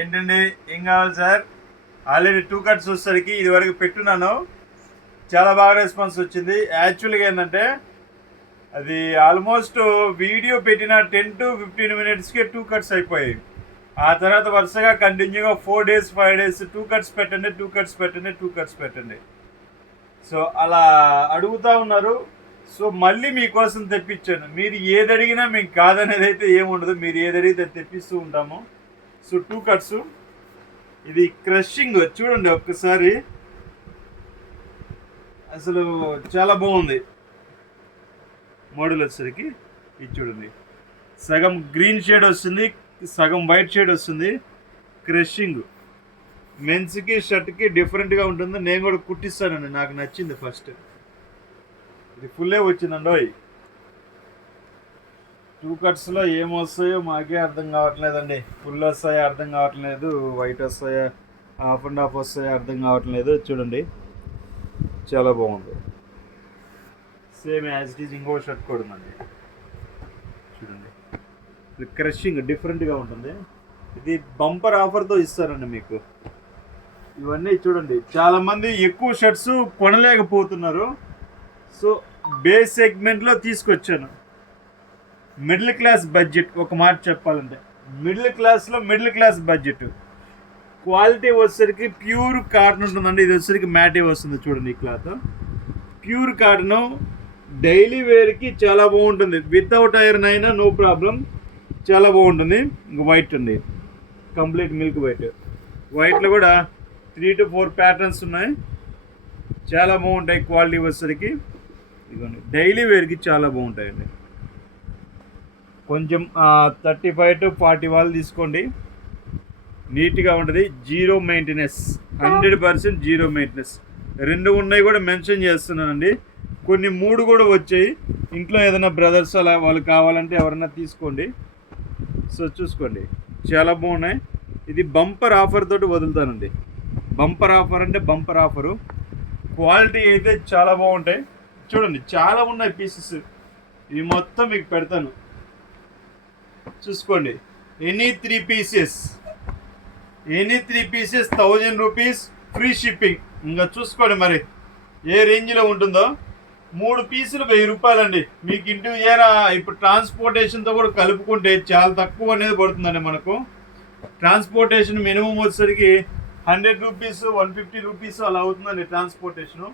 ఏంటండి ఏం కావాలి సార్? ఆల్రెడీ 2 కట్స్ వచ్చేసరికి ఇది వరకు పెట్టున్నాను, చాలా బాగా రెస్పాన్స్ వచ్చింది. యాక్చువల్గా ఏంటంటే అది ఆల్మోస్ట్ వీడియో పెట్టిన 10 to 15 minutesకే 2 కట్స్ అయిపోయాయి. ఆ తర్వాత వరుసగా కంటిన్యూగా 4 days 5 days 2 కట్స్ పెట్టండి, 2 కట్స్ పెట్టండి, 2 కట్స్ పెట్టండి. సో అలా అడుగుతూ ఉన్నారు. సో మళ్ళీ మీకోసం తెప్పించాను. మీరు ఏది అడిగినా మేము కాదనేది అయితే ఏముండదు, మీరు ఏది అడిగితే తెప్పిస్తూ ఉంటాము. So 2 cuts. ఇది క్రషింగ్ చూడండి ఒక్కసారి, అసలు చాలా బాగుంది. మోడల్ వచ్చేసరికి ఇది చూడండి, సగం గ్రీన్ షేడ్ వస్తుంది, సగం వైట్ షేడ్ వస్తుంది. క్రషింగ్ మెన్స్కి షర్ట్కి డిఫరెంట్గా ఉంటుంది. నేను కూడా కుట్టిస్తానండి, నాకు నచ్చింది. ఫస్ట్ ఇది ఫుల్లే వచ్చిందండి. 2 కట్స్లో ఏమొస్తాయో మాకే అర్థం కావట్లేదండి. ఫుల్ వస్తాయో అర్థం కావట్లేదు, వైట్ వస్తాయా హాఫ్ అండ్ హాఫ్ వస్తాయో అర్థం కావట్లేదు. చూడండి చాలా బాగుంది. సేమ్ యాజ్ ఇట్ ఈజ్ ఇంకో షర్ట్ కూడా ఉందండి. చూడండి ఇది క్రషింగ్ డిఫరెంట్గా ఉంటుంది. ఇది బంపర్ ఆఫర్తో ఇస్తారండి మీకు. ఇవన్నీ చూడండి, చాలామంది ఎక్కువ షర్ట్స్ కొనలేకపోతున్నారు. సో బేస్ సెగ్మెంట్లో తీసుకొచ్చాను. మిడిల్ క్లాస్ బడ్జెట్, ఒక మాట చెప్పాలంటే మిడిల్ క్లాస్ బడ్జెట్. క్వాలిటీ వచ్చేసరికి ప్యూర్ కాటన్ ఉంటుందండి. ఇది వచ్చేసరికి మ్యాటే వస్తుంది. చూడండి ఈ క్లాత్ ప్యూర్ కాటన్, డైలీ వేర్కి చాలా బాగుంటుంది. వితౌట్ ఐరన్ అయినా నో ప్రాబ్లం, చాలా బాగుంటుంది. ఇంక వైట్ అండి, కంప్లీట్ మిల్క్ వైట్. వైట్లో కూడా 3 to 4 ప్యాటర్న్స్ ఉన్నాయి, చాలా బాగుంటాయి. క్వాలిటీ వచ్చేసరికి ఇదిగోండి, డైలీ వేర్కి చాలా బాగుంటాయండి. కొంచెం 35 to 40 వాళ్ళు తీసుకోండి, నీట్గా ఉంటుంది. 0 మెయింటెనెన్స్, 100% 0 మెయింటెనెన్స్. 2 ఉన్నాయి కూడా మెన్షన్ చేస్తున్నానండి. కొన్ని 3 కూడా వచ్చాయి. ఇంట్లో ఏదైనా బ్రదర్స్ అలా వాళ్ళు కావాలంటే ఎవరైనా తీసుకోండి. సో చూసుకోండి, చాలా బాగున్నాయి. ఇది బంపర్ ఆఫర్ తోటి వదులుతానండి. బంపర్ ఆఫర్ అంటే బంపర్ ఆఫరు. క్వాలిటీ అయితే చాలా బాగుంటాయి. చూడండి చాలా ఉన్నాయి పీసెస్. ఇవి మొత్తం మీకు పెడతాను, చూసుకోండి. Any 3 pieces 1000 rupees free shipping. ఇంకా చూసుకోండి మరి ఏ రేంజ్లో ఉంటుందో. 3 పీసులు 1000 రూపాయలండి. మీకు ఇంటి ఏరా ఇప్పుడు ట్రాన్స్పోర్టేషన్తో కూడా కలుపుకుంటే చాలా తక్కువ అనేది పడుతుందండి మనకు. ట్రాన్స్పోర్టేషన్ మినిమం వచ్చేసరికి 100 రూపీస్ 150 రూపీస్ అలా అవుతుందండి ట్రాన్స్పోర్టేషను.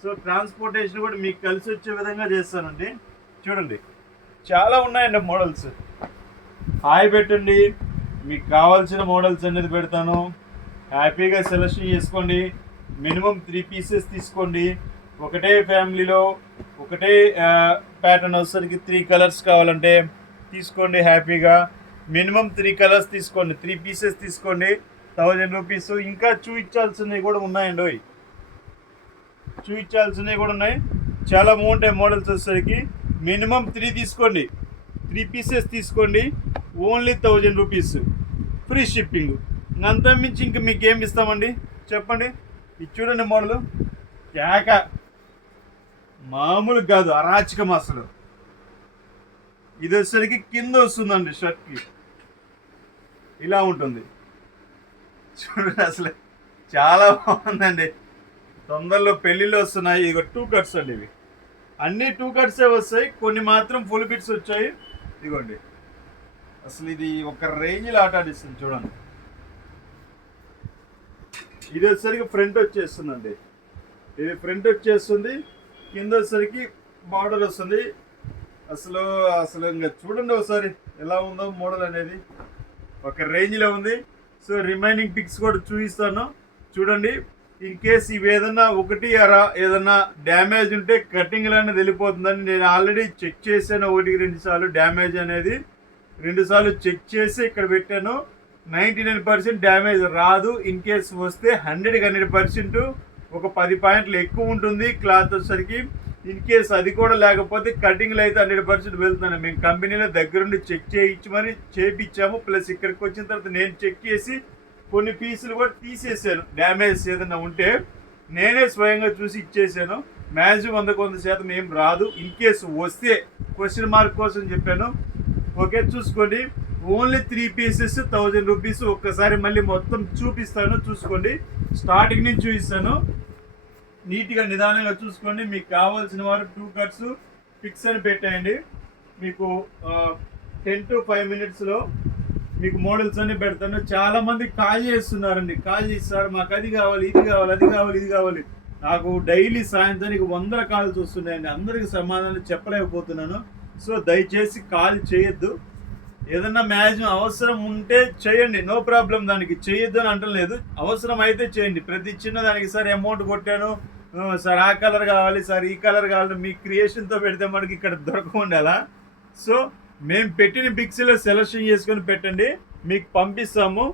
సో ట్రాన్స్పోర్టేషన్ కూడా మీకు కలిసి వచ్చే విధంగా చేస్తానండి. చూడండి చాలా ఉన్నాయండి మోడల్స్. హాయ్ పెట్టండి, మీకు కావాల్సిన మోడల్స్ అనేది పెడతాను. హ్యాపీగా సెలెక్షన్ చేసుకోండి. మినిమం 3 pieces తీసుకోండి. ఒకటే ఫ్యామిలీలో ఒకటే ప్యాటర్న్ వచ్చేసరికి 3 కలర్స్ కావాలంటే తీసుకోండి హ్యాపీగా. మినిమం 3 కలర్స్ తీసుకోండి, 3 pieces తీసుకోండి, 1000 రూపీస్. ఇంకా చూపించాల్సినవి కూడా ఉన్నాయండి, చూపించాల్సినవి కూడా ఉన్నాయి. చాలా బాగుంటాయి మోడల్స్ వచ్చేసరికి. మినిమం 3 తీసుకోండి, 3 pieces తీసుకోండి, ఓన్లీ 1000 రూపీస్ ఫ్రీ షిప్పింగ్. అంతా మించి ఇంకా మీకు ఏమి ఇస్తామండి చెప్పండి. ఇది చూడండి మోడలు కేక, మామూలు కాదు, అరాచకం అసలు. ఇది వచ్చేసరికి కింద వస్తుందండి షర్ట్కి, ఇలా ఉంటుంది. చూడండి అసలు చాలా బాగుందండి. తొందరలో పెళ్ళిళ్ళు వస్తున్నాయి. ఇక 2 కట్స్ అండి, ఇవి అన్నీ 2 కట్సే వస్తాయి, కొన్ని మాత్రం ఫుల్ బిట్స్ వచ్చాయి. ఇదిగోండి అసలు ఇది ఒక రేంజ్లో ఆట ఆడిస్తుంది. చూడండి ఇది వచ్చేసరికి ఫ్రంట్ వచ్చేస్తుందండి, ఇది ఫ్రంట్ వచ్చేస్తుంది, కింద వచ్చేసరికి బార్డర్ వస్తుంది. అసలు అసలు ఇంకా చూడండి ఒకసారి ఎలా ఉందో మోడల్ అనేది, ఒక రేంజ్లో ఉంది. సో రిమైనింగ్ పిక్స్ కూడా చూపిస్తాను చూడండి. ఇన్ కేస్ ఇవి ఏదన్నా ఒకటి అరా ఏదన్నా డ్యామేజ్ ఉంటే కటింగ్లు అనేది వెళ్ళిపోతుందని నేను ఆల్రెడీ చెక్ చేశాను. 1-2 సార్లు డ్యామేజ్ అనేది 2 సార్లు చెక్ చేసి ఇక్కడ పెట్టాను. 99% డ్యామేజ్ రాదు. ఇన్ కేస్ వస్తే 100% ఒక 10 పాయింట్లు ఎక్కువ ఉంటుంది క్లాత్ వచ్చేసరికి. ఇన్ కేస్ అది కూడా లేకపోతే కటింగ్లు అయితే 100% వెళ్తున్నాను. మేము కంపెనీలో దగ్గరుండి చెక్ చేయించమని చేయించాము. ప్లస్ ఇక్కడికి వచ్చిన తర్వాత నేను చెక్ చేసి కొన్ని పీసులు కూడా తీసేసాను. డ్యామేజ్ ఏదైనా ఉంటే నేనే స్వయంగా చూసి ఇచ్చేసాను. మ్యాక్సిమం 100% ఏం రాదు. ఇన్ కేసు వస్తే క్వశ్చన్ మార్క్ కోసం చెప్పాను. ఓకే చూసుకోండి. Only 3 pieces 1000 rupees. ఒక్కసారి మళ్ళీ మొత్తం చూపిస్తాను, చూసుకోండి. స్టార్టింగ్ నుంచి చూపిస్తాను, నీట్గా నిదానంగా చూసుకోండి. మీకు కావాల్సిన వారు 2 కట్స్ ఫిక్స్ అని పెట్టేయండి. మీకు 10 to 5 minutesలో మీకు మోడల్స్ అన్ని పెడతాను. చాలా మంది కాల్ చేస్తున్నారండి, కాల్ చేస్తారు, మాకు అది కావాలి, ఇది కావాలి, అది కావాలి, ఇది కావాలి. నాకు డైలీ సాయంత్రానికి 100 కాల్స్ వస్తున్నాయండి. అందరికి సమాధానం చెప్పలేకపోతున్నాను. సో దయచేసి కాల్ చేయొద్దు. ఏదన్నా మ్యాక్సిమం అవసరం ఉంటే చేయండి, నో ప్రాబ్లం. దానికి చేయొద్దు అని అంటలేదు, అవసరం అయితే చేయండి. ప్రతి చిన్న దానికి సార్ అమౌంట్ కొట్టాను, సార్ ఆ కలర్ కావాలి, సార్ ఈ కలర్ కావాలి, మీ క్రియేషన్తో పెడితే మనకి ఇక్కడ దొరకకుండా అలా. సో మేము పెట్టిన పిక్స్లో సెలెక్షన్ చేసుకొని పెట్టండి, మీకు పంపిస్తాము.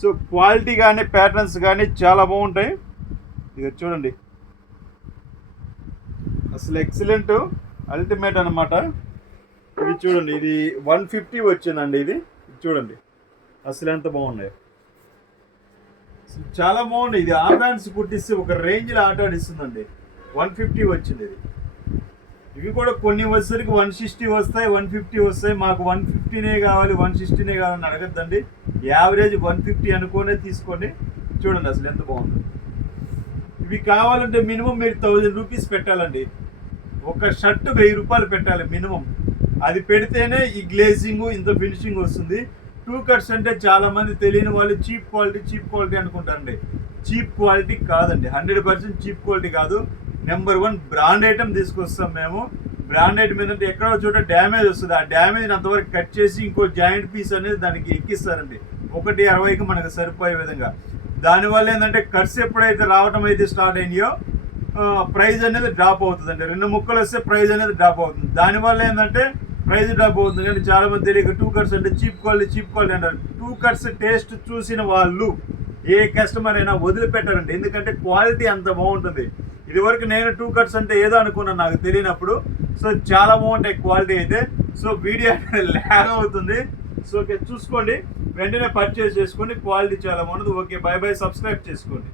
సో క్వాలిటీ కానీ ప్యాటర్న్స్ కానీ చాలా బాగుంటాయి. ఇక చూడండి, అసలు ఎక్సలెంట్, అల్టిమేట్ అనమాట. ఇది చూడండి, ఇది 150 వచ్చిందండి. ఇది చూడండి అసలు ఎంత బాగున్నాయి, చాలా బాగుంది. ఇది ఆర్గాన్స్ కుట్టిస్తే ఒక రేంజ్లో ఆట ఆడిస్తుందండి. 150 వచ్చింది ఇది. ఇవి కూడా కొన్ని వచ్చేసరికి 160 వస్తాయి, 150 వస్తాయి. మాకు 150నే కావాలి, 160నే కావాలని అడగద్దండి. యావరేజ్ 150 అనుకోనే తీసుకోండి. చూడండి అసలు ఎంత బాగుంది. ఇవి కావాలంటే మినిమం మీరు 1000 రూపీస్ పెట్టాలండి. ఒక షర్ట్ 1000 రూపాయలు పెట్టాలి మినిమం. అది పెడితేనే ఈ గ్లేజింగ్ ఇంత ఫినిషింగ్ వస్తుంది. 2 కట్స్ అంటే చాలా మంది తెలియని వాళ్ళు చీప్ క్వాలిటీ అనుకుంటారండి. చీప్ క్వాలిటీ కాదండి, 100% చీప్ క్వాలిటీ కాదు. నెంబర్ 1 బ్రాండ్ ఐటమ్ తీసుకొస్తాం మేము. బ్రాండ్ ఐటమ్ ఏంటంటే ఎక్కడో చోట డ్యామేజ్ వస్తుంది, ఆ డ్యామేజ్ అంతవరకు కట్ చేసి ఇంకో జాయింట్ పీస్ అనేది దానికి ఎక్కిస్తారండి. 1.60కి మనకు సరిపోయే విధంగా. దానివల్ల ఏంటంటే కట్స్ ఎప్పుడైతే రావటం అయితే స్టార్ట్ అయినాయో ప్రైజ్ అనేది డ్రాప్ అవుతుందండి. 2 ముక్కలు వస్తే ప్రైజ్ అనేది డ్రాప్ అవుతుంది. దానివల్ల ఏంటంటే ప్రైజ్ డ్రాప్ అవుతుంది. కానీ చాలా మంది తెలియక 2 కట్స్ అంటే చీప్ క్వాలిటీ అంటారు. 2 కట్స్ టేస్ట్ చూసిన వాళ్ళు ఏ కస్టమర్ అయినా వదిలిపెట్టారండి, ఎందుకంటే క్వాలిటీ అంత బాగుంటుంది. ఇదివరకు నేను 2 కట్స్ అంటే ఏదో అనుకున్నాను నాకు తెలియనప్పుడు. సో చాలా బాగుంటాయి క్వాలిటీ అయితే. సో వీడియో అనేది ల్యాగ్ అవుతుంది. సో ఓకే, చూసుకోండి, వెంటనే పర్చేస్ చేసుకోండి, క్వాలిటీ చాలా బాగుంటుంది. ఓకే, బై బై, సబ్స్క్రైబ్ చేసుకోండి.